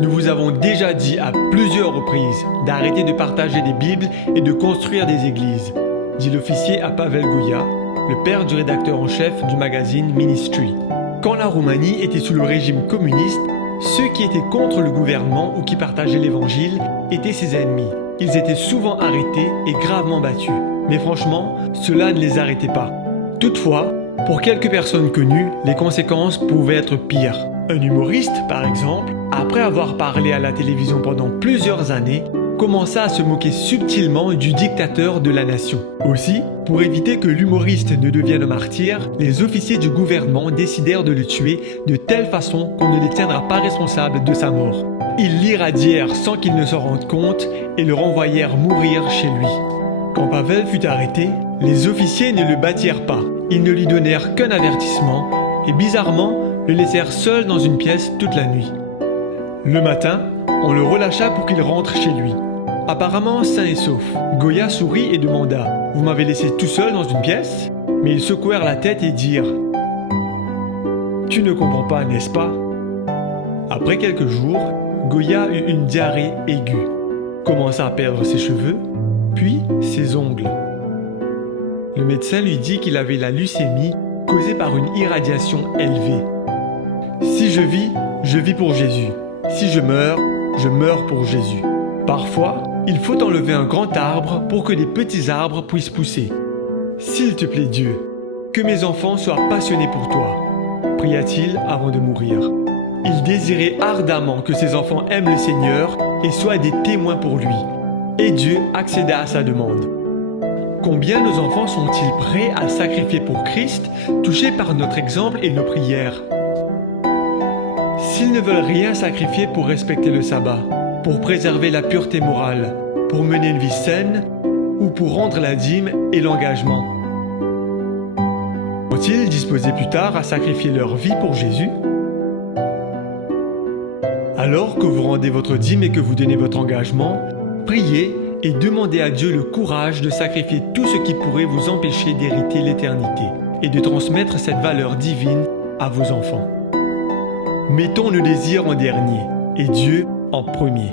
Nous vous avons déjà dit à plusieurs reprises d'arrêter de partager des Bibles et de construire des églises, dit l'officier à Pavel Goya, le père du rédacteur en chef du magazine Ministry. Quand la Roumanie était sous le régime communiste, ceux qui étaient contre le gouvernement ou qui partageaient l'évangile étaient ses ennemis. Ils étaient souvent arrêtés et gravement battus. Mais franchement, cela ne les arrêtait pas. Toutefois, pour quelques personnes connues, les conséquences pouvaient être pires. Un humoriste, par exemple, après avoir parlé à la télévision pendant plusieurs années, commença à se moquer subtilement du dictateur de la nation. Aussi, pour éviter que l'humoriste ne devienne martyr, les officiers du gouvernement décidèrent de le tuer de telle façon qu'on ne les tiendra pas responsables de sa mort. Ils l'irradièrent sans qu'il ne s'en rende compte et le renvoyèrent mourir chez lui. Quand Pavel fut arrêté, les officiers ne le battirent pas. Ils ne lui donnèrent qu'un avertissement et bizarrement le laissèrent seul dans une pièce toute la nuit. Le matin, on le relâcha pour qu'il rentre chez lui. Apparemment sain et sauf. Goya sourit et demanda « Vous m'avez laissé tout seul dans une pièce ?» Mais ils secouèrent la tête et dirent « Tu ne comprends pas, n'est-ce pas ?» Après quelques jours, Goya eut une diarrhée aiguë, commença à perdre ses cheveux, puis ses ongles. Le médecin lui dit qu'il avait la leucémie causée par une irradiation élevée. « Si je vis pour Jésus. Si je meurs pour Jésus. » Parfois, il faut enlever un grand arbre pour que des petits arbres puissent pousser. « S'il te plaît Dieu, que mes enfants soient passionnés pour toi, » pria-t-il avant de mourir. Il désirait ardemment que ses enfants aiment le Seigneur et soient des témoins pour lui. Et Dieu accéda à sa demande. Combien nos enfants sont-ils prêts à sacrifier pour Christ, touchés par notre exemple et nos prières? S'ils ne veulent rien sacrifier pour respecter le sabbat, pour préserver la pureté morale, pour mener une vie saine ou pour rendre la dîme et l'engagement, vont-ils disposer plus tard à sacrifier leur vie pour Jésus? Alors que vous rendez votre dîme et que vous donnez votre engagement, priez et demandez à Dieu le courage de sacrifier tout ce qui pourrait vous empêcher d'hériter l'éternité et de transmettre cette valeur divine à vos enfants. Mettons nos désirs en dernier et Dieu en premier.